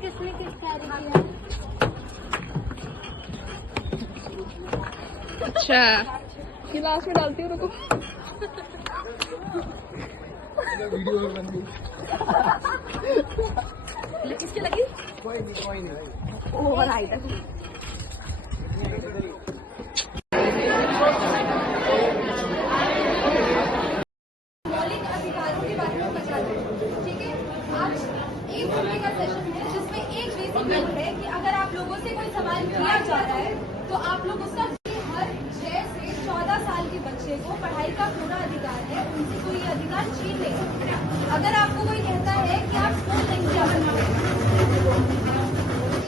किसने किस तारीख है? अच्छा गिलास में डालती हूँ, रुको। वीडियो में बंदी किसके लगी? कोई नहीं ओवर हाइट है। मौलिक अधिकारों के बारे में बता दें, ठीक है। आज एक घंटे का सेशन है जिसमें एक बेसिक रूल है कि अगर आप लोगों से कोई सवाल किया जा रहा है तो आप लोग उसका हर 6 से 14 साल के बच्चे को पढ़ाई का पूरा अधिकार है, उनसे कोई अधिकार छीन नहीं सकता। अगर आपको कोई कहता है कि आप स्कूल नहीं जा सकते,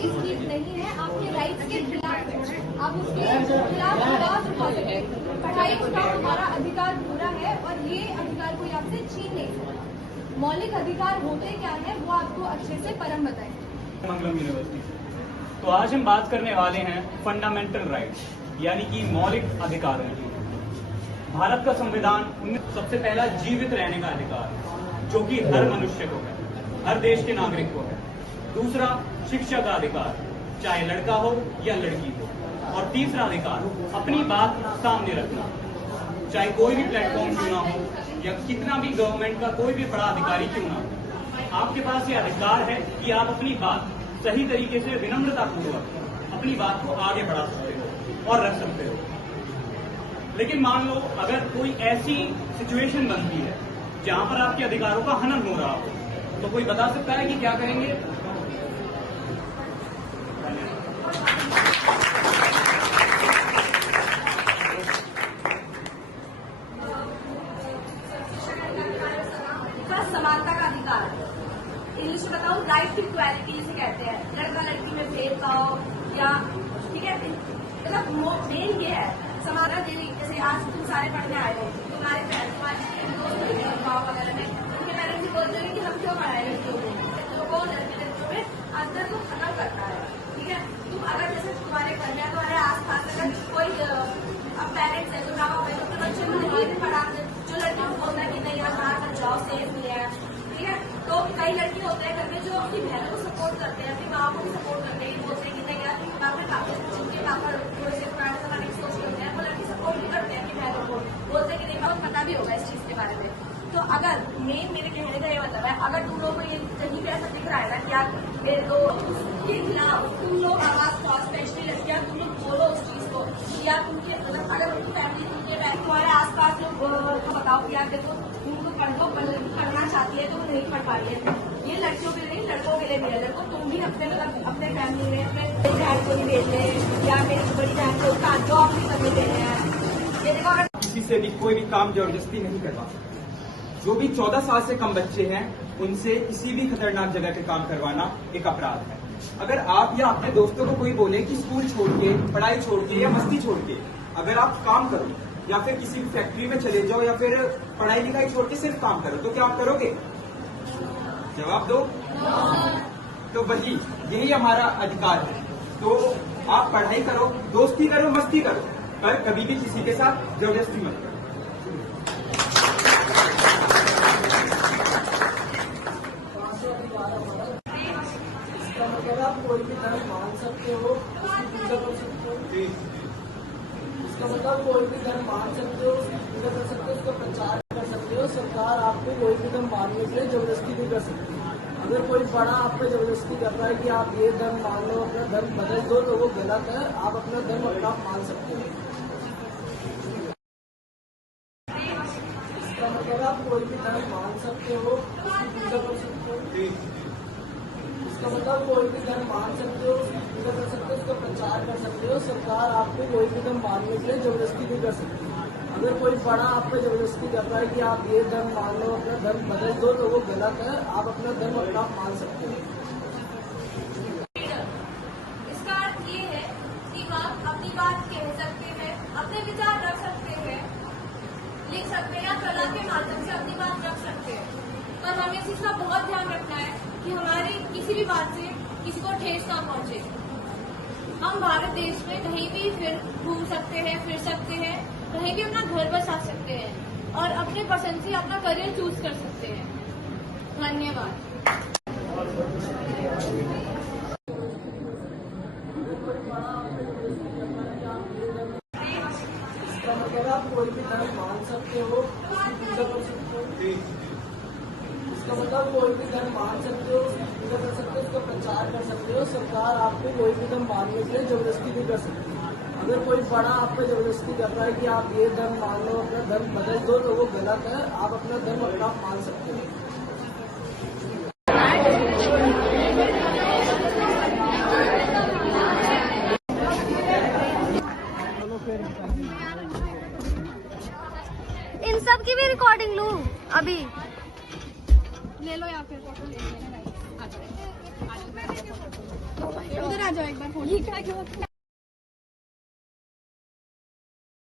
इसकी नहीं है, आपके राइट्स के खिलाफ है, आप उसके खिलाफ आवाज उठा सकते हैं। पढ़ाई का हमारा अधिकार पूरा है और ये अधिकार कोई आपसे छीन नहीं सकता। मौलिक अधिकार होते क्या है वो आपको अच्छे से परम बताएंगे। मंगलम यूनिवर्सिटी। तो आज हम बात करने वाले हैं फंडामेंटल राइट्स यानी कि मौलिक अधिकारों की। भारत का संविधान सबसे पहला जीवित रहने का अधिकार है जो कि हर मनुष्य को है, हर देश के नागरिक को है। दूसरा शिक्षा का अधिकार, चाहे लड़का हो या लड़की हो। और तीसरा अधिकार अपनी बात सामने रखना, चाहे कोई भी प्लेटफॉर्म क्यों ना हो या कितना भी गवर्नमेंट का कोई भी बड़ा अधिकारी क्यों ना हो, आपके पास ये अधिकार है कि आप अपनी बात सही तरीके से विनम्रतापूर्वक अपनी बात को आगे बढ़ा सकते हो और रख सकते हो। लेकिन मान लो अगर कोई ऐसी सिचुएशन बनती है जहां पर आपके अधिकारों का हनन हो रहा हो, तो कोई बता सकता है कि क्या करेंगे? समानता का अधिकार, इंग्लिश में बताऊं राइट टू इक्वालिटी जिसे कहते हैं। लड़का लड़की में भेदभाव या ठीक है, मतलब मेन ये है समानता देवी। जैसे आज तुम सारे पढ़ने आए हो, तुम्हारे दोस्त भेदभाव वगैरह में उनके पेरेंट्स बोलते हैं कि हम क्यों पढ़ाए लड़कियों को, वो लड़कियों में अंतर को खत्म करता है। ठीक है, तुम अगर जैसे तुम्हारे घर में तुम्हारे आस पास अगर कोई अब पेरेंट्स है जो माँ बाप है तो अपने बच्चों को नहीं पढ़ा, जो लड़कियों को बोलता है कि नहीं यार बाहर मत जाओ, सेफ नहीं है। ठीक है, तो कई लड़के होते हैं घर में जो अपनी बहनों को सपोर्ट करते हैं, अपनी माँ को भी सपोर्ट करते हैं, बोलते हैं कि नहीं यार अपने पापा जिनके पापा थोड़े से पुराने जमाने की सोच करते हैं वो लड़की सपोर्ट भी करते हैं अपनी बहनों को, बोलते हैं कि नहीं बहुत पता भी होगा इस चीज के बारे में। तो अगर मेन मेरे कहने का ये मतलब है, अगर तुम लोगों को ये कहीं पे ऐसा दिख रहा है ना कि यार मेरे को उसके खिलाफ तुम लोग आवाज उठाओ, स्पेशली लड़कियां, तुम लोग बोलो उस चीज को या तुमके मतलब अगर उनकी फैमिली तुम्हारे आसपास लोग बताओ कि यार देखो तुमको पढ़ना चाहती है तो वो नहीं पढ़ पा रही है। ये लड़कियों के लिए लड़कों के लिए भी है। लड़कों तुम भी अपने मतलब अपने फैमिली में अपने बहन को नहीं भेज रहे या मेरी बड़ी बहन को उसका जॉब नहीं करने दे रहे हैं। ये देखो अगर किसी से भी कोई भी काम जबरदस्ती नहीं करवा। जो भी 14 साल से कम बच्चे हैं उनसे किसी भी खतरनाक जगह पे काम करवाना एक अपराध है। अगर आप या अपने दोस्तों को कोई बोले कि स्कूल छोड़ के, पढ़ाई छोड़ के या मस्ती छोड़ के अगर आप काम करो या फिर किसी भी फैक्ट्री में चले जाओ या फिर पढ़ाई लिखाई छोड़ के सिर्फ काम करो, तो क्या आप करोगे? जवाब दो। तो वही यही हमारा अधिकार है। तो आप पढ़ाई करो, दोस्ती करो, मस्ती करो, पर कभी भी किसी के साथ जबरदस्ती मत करो। अगर आप कोई भी धर्म मान सकते हो, उसकी पूजा कर सकते हो। इसका मतलब कोई भी धर्म मान सकते हो, उसकी पूजा कर सकते हो, उसका प्रचार कर सकते हो। सरकार आपको कोई भी धर्म मानने के लिए जबरदस्ती नहीं कर सकती। अगर कोई बड़ा आप पे जबरदस्ती कर रहा है कि आप ये धर्म मान लो, अपना धर्म बदल दो, तो वो गलत है। आप अपना धर्म अपना मान सकते हो। इसका मतलब आप कोई भी धर्म मान सकते हो, उसकी पूजा कर सकते हो। इसका मतलब कोई भी धर्म मान सकते हो, उसकी पूजा कर सकते हो, उसका प्रचार कर सकते हो। सरकार आपको कोई भी धर्म मानने के लिए जबरदस्ती नहीं कर सकती। अगर कोई बड़ा आप पे जबरदस्ती कर रहा है कि आप ये धर्म मान लो, अपना धर्म बदल दो, तो वो गलत है। आप अपना धर्म अपना मान सकते हो। इसका अर्थ ये है कि हम अपनी बात कह सकते हैं, अपने विचार रख सकते हैं, लिख सकते हैं या कला के माध्यम से अपनी बात रख सकते हैं। पर हमें इस चीज का बहुत ध्यान रखना है कि हमारी किसी भी बात से किसी को ठेस ना पहुंचे। हम भारत देश में कहीं भी फिर घूम सकते हैं, फिर सकते हैं, कहीं भी अपना घर बसा सकते हैं और अपने पसंद से अपना करियर चूज कर सकते हैं। धन्यवाद। कोई भी धर्म मान सकते हो, उसकी पूजा कर सकते हो। इसका मतलब कोई भी धर्म मान सकते हो, उसकी पूजा कर सकते हो, उसका प्रचार कर सकते हो। सरकार आपको कोई भी धर्म मानने के लिए जबरदस्ती नहीं कर सकती। अगर कोई बड़ा आप पे जबरदस्ती कर रहा है कि आप ये धर्म मान लो, अपना धर्म बदल दो, तो वो गलत है। आप अपना धर्म अपना आप मान सकते हो। इन सब की भी रिकॉर्डिंग लूं अभी। ले लो या फिर फोटो ले लेना। उधर आ जाओ एक बार फोटो।